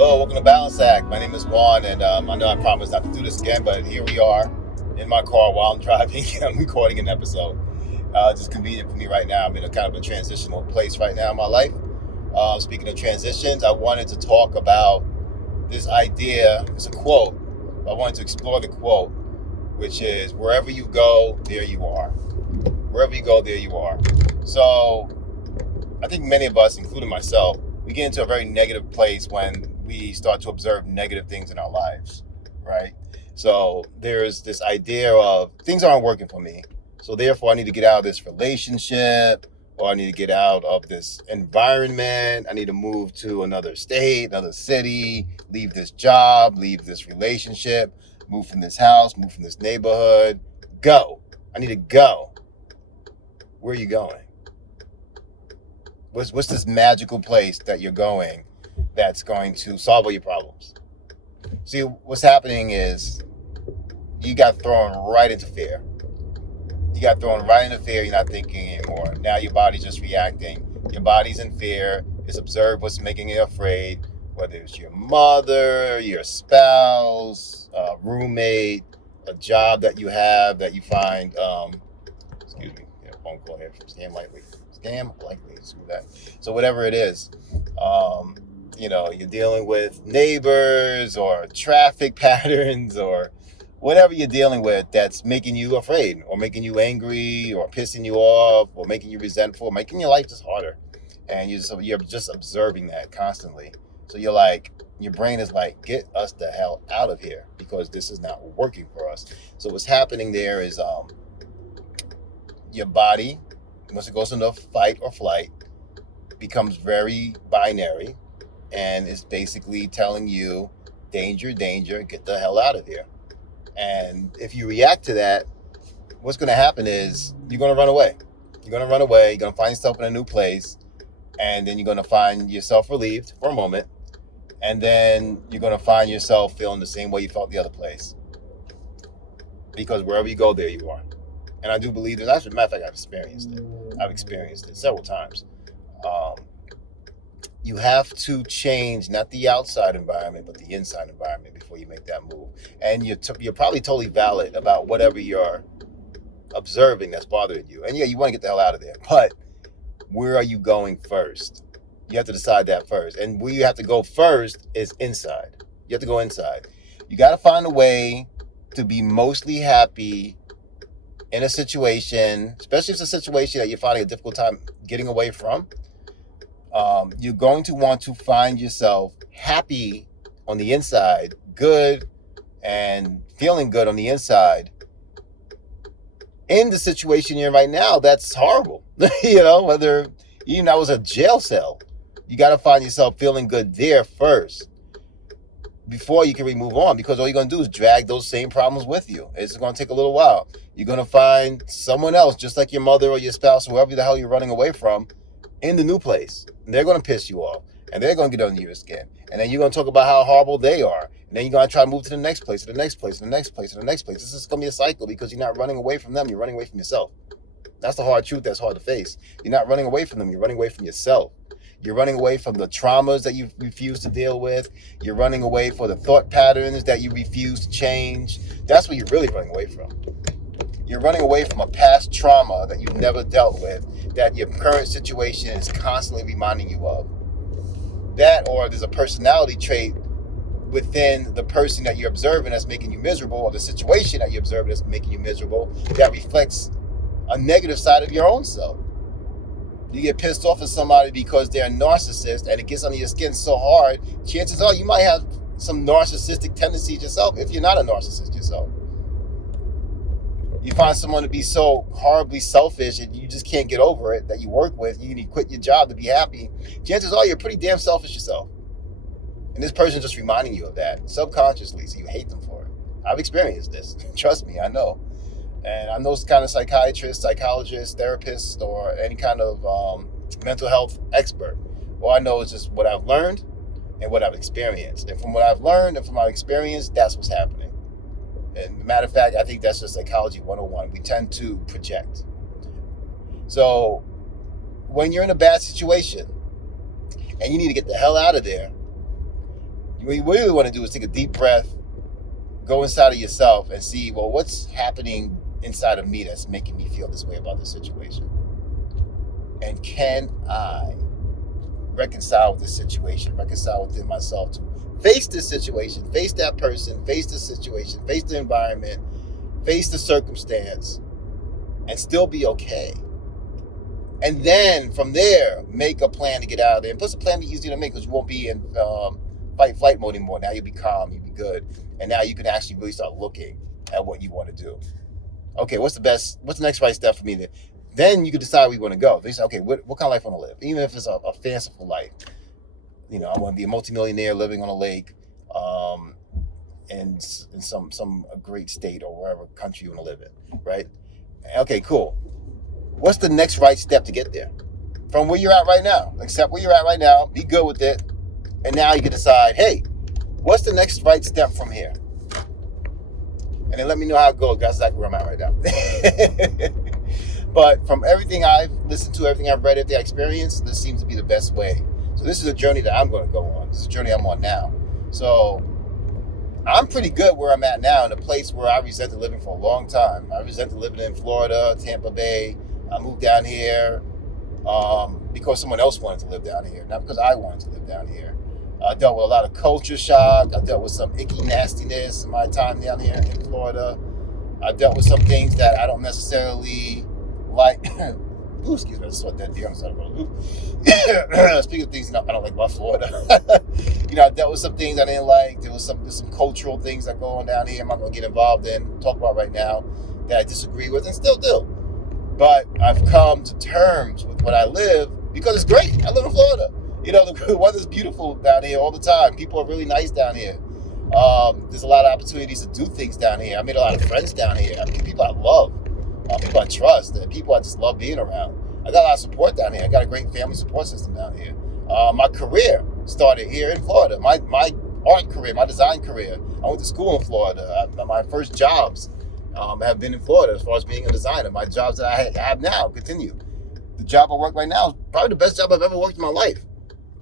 Hello, welcome to Balance Act. My name is Juan, and I know I promised not to do this again, but here we are in my car while I'm driving. I'm recording an episode. It's just convenient for me right now. I'm in a kind of a transitional place right now in my life. Speaking of transitions, I wanted to talk about this idea. It's a quote. I wanted to explore the quote, which is, wherever you go, there you are. Wherever you go, there you are. So I think many of us, including myself, we get into a very negative place when we start to observe negative things in our lives, right? So there's this idea of things aren't working for me. So therefore I need to get out of this relationship, or I need to get out of this environment. I need to move to another state, another city, leave this job, leave this relationship, move from this house, move from this neighborhood. Go. I need to go. Where are you going? What's this magical place that you're going that's going to solve all your problems? See, what's happening is you got thrown right into fear. You got thrown right into fear. You're not thinking anymore. Now your body's just reacting. Your body's in fear. It's observed what's making you afraid, whether it's your mother, your spouse, roommate, a job that you have that you find, excuse me, phone call here from Scam Lightly. Screw that. So whatever it is, you're dealing with neighbors or traffic patterns or whatever you're dealing with that's making you afraid or making you angry or pissing you off or making you resentful, or making your life just harder. And you're just observing that constantly. So your brain is like, get us the hell out of here because this is not working for us. So what's happening there is your body, once it goes into fight or flight, becomes very binary and is basically telling you, danger, danger, get the hell out of here. And if you react to that, what's going to happen is you're going to run away. You're going to find yourself in a new place, and then you're going to find yourself relieved for a moment, and then you're going to find yourself feeling the same way you felt the other place. Because wherever you go, there you are. And I do believe this. As a matter of fact, I've experienced it several times. You have to change not the outside environment, but the inside environment before you make that move. And you're probably totally valid about whatever you're observing that's bothering you. And yeah, you want to get the hell out of there. But where are you going first? You have to decide that first. And where you have to go first is inside. You have to go inside. You got to find a way to be mostly happy in a situation, especially if it's a situation that you're finding a difficult time getting away from. You're going to want to find yourself happy on the inside, good and feeling good on the inside in the situation you're in right now that's horrible. Whether even that was a jail cell, you got to find yourself feeling good there first before you can move on, because all you're going to do is drag those same problems with you. It's going to take a little while. You're going to find someone else, just like your mother or your spouse, whoever the hell you're running away from, in the new place. And they're going to piss you off. And they're going to get under your skin. And then you're going to talk about how horrible they are. And then you're going to try to move to the next place, to the next place, to the next place, to the next place. This is going to be a cycle because you're not running away from them. You're running away from yourself. That's the hard truth that's hard to face. You're not running away from them. You're running away from yourself. You're running away from the traumas that you refuse to deal with. You're running away for the thought patterns that you refuse to change. That's what you're really running away from. You're running away from a past trauma that you've never dealt with, that your current situation is constantly reminding you of. That, or there's a personality trait within the person that you're observing that's making you miserable, or the situation that you're observing that's making you miserable, that reflects a negative side of your own self. You get pissed off at somebody because they're a narcissist and it gets under your skin so hard, chances are you might have some narcissistic tendencies yourself if you're not a narcissist yourself. You find someone to be so horribly selfish and you just can't get over it, that you work with, you need to quit your job to be happy, chances are you're pretty damn selfish yourself. And this person's just reminding you of that subconsciously, so you hate them for it. I've experienced this. Trust me, I know. And I'm those kind of psychiatrists, psychologists, therapists, or any kind of mental health expert. All I know is just what I've learned and what I've experienced. And from what I've learned and from my experience, that's what's happening. And matter of fact, I think that's just psychology 101. We tend to project. So when you're in a bad situation and you need to get the hell out of there, What you really want to do is take a deep breath, go inside of yourself and see, well, what's happening inside of me that's making me feel this way about this situation? And can I reconcile with this situation, reconcile within myself to face this situation, face that person, face the situation, face the environment, face the circumstance, and still be okay? And then from there, make a plan to get out of there. And plus, a plan be easier to make because you won't be in fight flight mode anymore. Now you'll be calm, you'll be good, and now you can actually really start looking at what you want to do. Okay, what's the next right step for me? Then you can decide where you want to go. They say, okay, what kind of life I want to live? Even if it's a fanciful life, I want to be a multimillionaire living on a lake, in some great state or wherever country you want to live in, right? Okay, cool. What's the next right step to get there? From where you're at right now. Accept where you're at right now. Be good with it. And now you can decide, hey, what's the next right step from here? And then let me know how it goes. That's exactly where I'm at right now. But from everything I've listened to, everything I've read, everything I experienced, this seems to be the best way. So this is a journey that I'm going to go on. This is a journey I'm on now. So I'm pretty good where I'm at now, in a place where I resented living for a long time. I resented living in Florida, Tampa Bay. I moved down here because someone else wanted to live down here, not because I wanted to live down here. I dealt with a lot of culture shock. I dealt with some icky nastiness in my time down here in Florida. I dealt with some things that I don't necessarily like. Ooh, excuse me, I just saw that deer on the side of the road. Speaking of things I don't like about Florida, I dealt with some things I didn't like. There's some cultural things that go on down here I'm not going to get involved in, talk about right now, that I disagree with and still do. But I've come to terms with what I live because it's great. I live in Florida. The weather's beautiful down here all the time. People are really nice down here. There's a lot of opportunities to do things down here. I made a lot of friends down here. I mean, people I love, people I trust, and people I just love being around. I got a lot of support down here. I got a great family support system down here. My career started here in Florida. My art career, my design career. I went to school in Florida. My first jobs have been in Florida as far as being a designer. My jobs that I have now continue. The job I work right now is probably the best job I've ever worked in my life.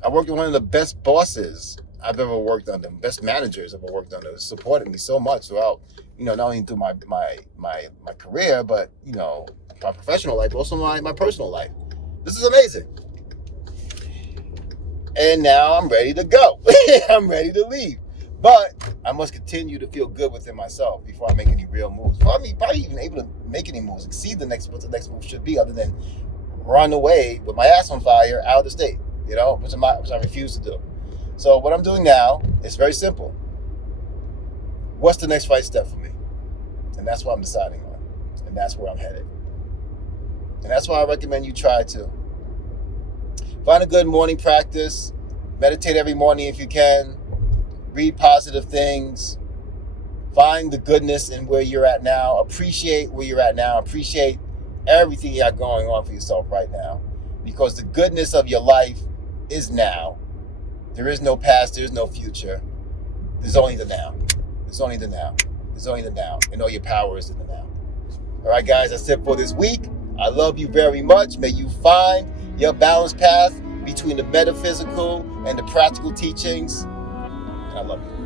I worked with one of the best bosses I've ever worked under, best managers I've ever worked under. It supported me so much throughout, not only through my career, but, my professional life, but also my personal life. This is amazing. And now I'm ready to go. I'm ready to leave. But I must continue to feel good within myself before I make any real moves. Probably even able to make any moves, exceed what the next move should be, other than run away with my ass on fire out of the state, which I refuse to do. So what I'm doing now is very simple. What's the next right step for me? And that's what I'm deciding on. And that's where I'm headed. And that's why I recommend you try to. Find a good morning practice. Meditate every morning if you can. Read positive things. Find the goodness in where you're at now. Appreciate where you're at now. Appreciate everything you got going on for yourself right now. Because the goodness of your life is now. There is no past. There is no future. There's only the now. There's only the now. There's only the now. And all your power is in the now. All right, guys, that's it for this week. I love you very much. May you find your balanced path between the metaphysical and the practical teachings. And I love you.